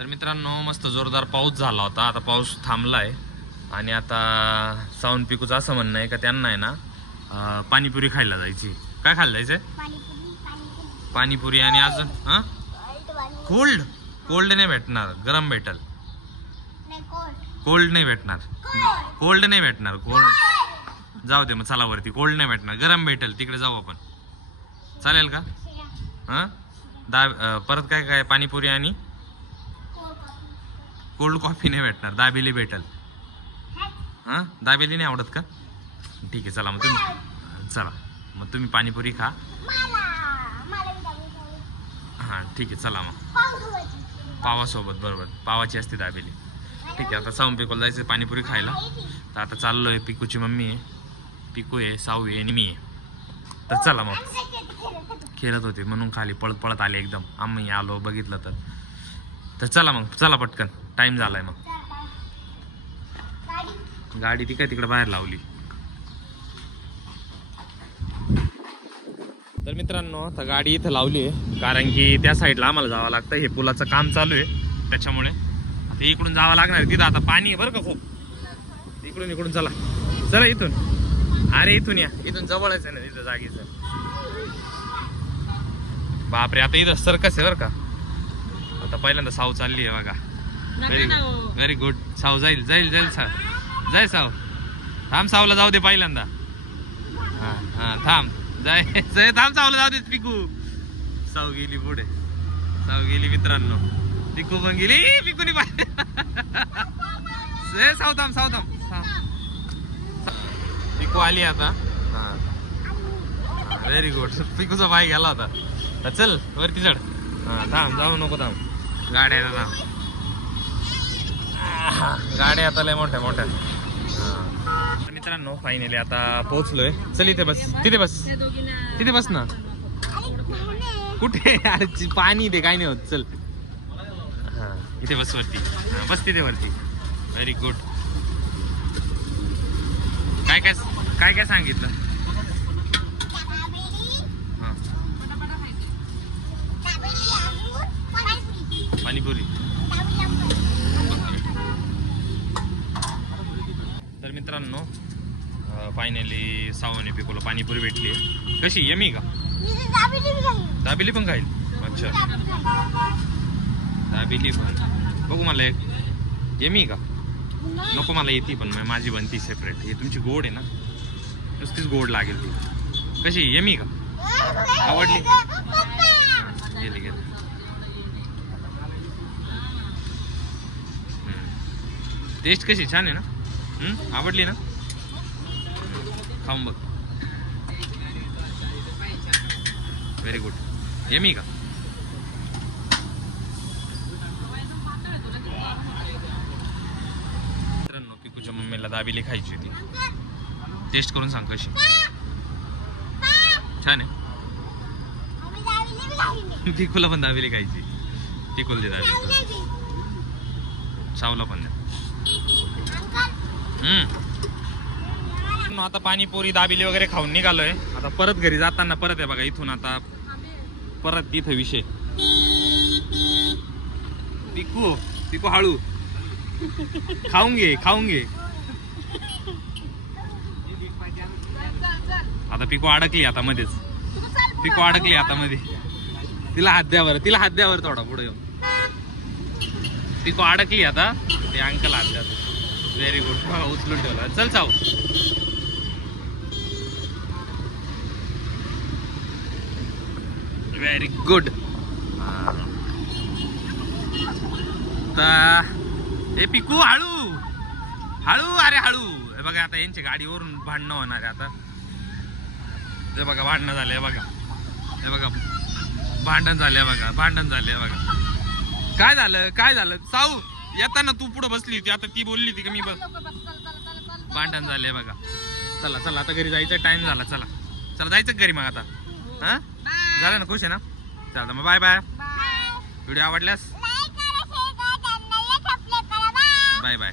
तर मित्रांनो मस्त जोरदार पाऊस झाला होता. आता पाऊस थांबलाय आणि आता साऊन पिकूचं असं म्हणणं आहे का त्यांना आहे ना पाणीपुरी खायला जायची. काय खायला जायचंय? पाणीपुरी आणि अजून कोल्ड कोल्ड नाही भेटणार, गरम भेटल. कोल्ड नाही भेटणार, कोल्ड नाही भेटणार. कोल्ड जाऊ दे मग, चला वरती. कोल्ड नाही भेटणार, गरम भेटेल. तिकडे जाऊ आपण, चालेल का? परत काय काय पाणीपुरी आणि कोल्ड कॉफी नाही भेटणार, दाबेली भेटल. दाबेली नाही आवडत का? ठीक आहे, चला मग तुम्ही पाणीपुरी खा. हां ठीक आहे, चला मग. पावासोबत, बरोबर, पावाची असते दाबेली. ठीक आहे, आता साऊन पिकोला जायचं पाणीपुरी खायला. तर आता चाललोय. पिकूची मम्मी आहे, पिकू आहे, साऊ आहे आणि मी आहे. तर चला मग. खेळत होते म्हणून खाली पळत पळत आले एकदम. आम्ही आलो बघितलं तर चला मग, चला पटकन, टाइम झालाय. मग गाडी ती काय तिकडे बाहेर लावली. तर मित्रांनो आता गाडी इथं लावली आहे, कारण की त्या साईडला आम्हाला जावं लागतं. हे पुलाचं काम चालू आहे त्याच्यामुळे आता इकडून जावं लागणार आहे. तिथं आता पाणी आहे बरं का खूप. इकडून चला इथून. अरे इथून या, इथून जवळच आहे ना तिथं जागेचं. बापरे, आता इथं सर्कस आहे बरं का. आता पहिल्यांदा साऊ चालली आहे बघा. Very good. साऊ जाईल जाय साऊ. थांब, साऊला जाऊ दे पहिल्यांदा. हा थांब, जाय थांब, साऊला जाऊ दे. पिकू साऊ गेली पुढे, साऊ गेली मित्रांनो. पिकू पण गेली. पिकूनी साऊ थांब. पिकू आली आता. Very good. पिकूचा बाई गेला होता. चल वरती चढ. थांब, जाऊ नको, थांब. गाड्या आता लय मोठ्या. मित्रांनो फायनली आता पोहोचलोय. चल इथे बस, तिथे बस ना. कुठे? अरे पाणी दे, काय नाही होत. चल इथे बस वरती. बस तिथे वरती. Very good. काय सांगितलं? पाणीपुरी. तर मित्रांनो फायनली सावनी पिकोला पाणीपुरी भेटली. कशी, यमी का? दाबेली पण खाईल. अच्छा, दाबेली पण बघू. मला एक यमी का नको, मला येते पण माझी बनती सेपरेट. हे तुमची गोड आहे ना, नुसतीच गोड लागेल ती. कशी, यमी का? आवडली? गेली. टेस्ट कशी, छान आहे ना? आवडली ना? खाऊन बघ. Very good. यमी का? मित्रांनो पिकूच्या मम्मीला दाबेली खायची होती. टेस्ट करून सांग कशी. छान आहे. पिकूला पण दाबेली खायची. पिकूला दे दाबेली. सावला पण द्या. आता पाणीपुरी दाबेली वगैरे खाऊन निघालोय. आता परत घरी जाताना परत आहे बघा इथून. आता परत इथं विषय. पिकू हळू. खाऊन घे. आता पिकू अडकली आता मध्येच. तिला हात द्यावर थोडा पुढे येऊन. पिकू अडकली आता. ते अंकल हात द्या. Very good. उचलून ठेवला. चल चाव. Very good. हे पिकू हळू. अरे हळू. हे बघा आता यांच्या गाडीवरून भांडणं होणार आहे आता. हे बघा भांडणं झाले. हे बघा भांडण झाले बघा. काय झालं साऊ? येताना तू पुढे बसली होती, आता ती बोलली होती की मी भांडण झाले बघा. चला आता घरी जायचं टाइम झाला. चला जायचं घरी मग आता. झालं ना? खुश आहे ना? चालतं मग. बाय. व्हिडिओ आवडल्यास बाय.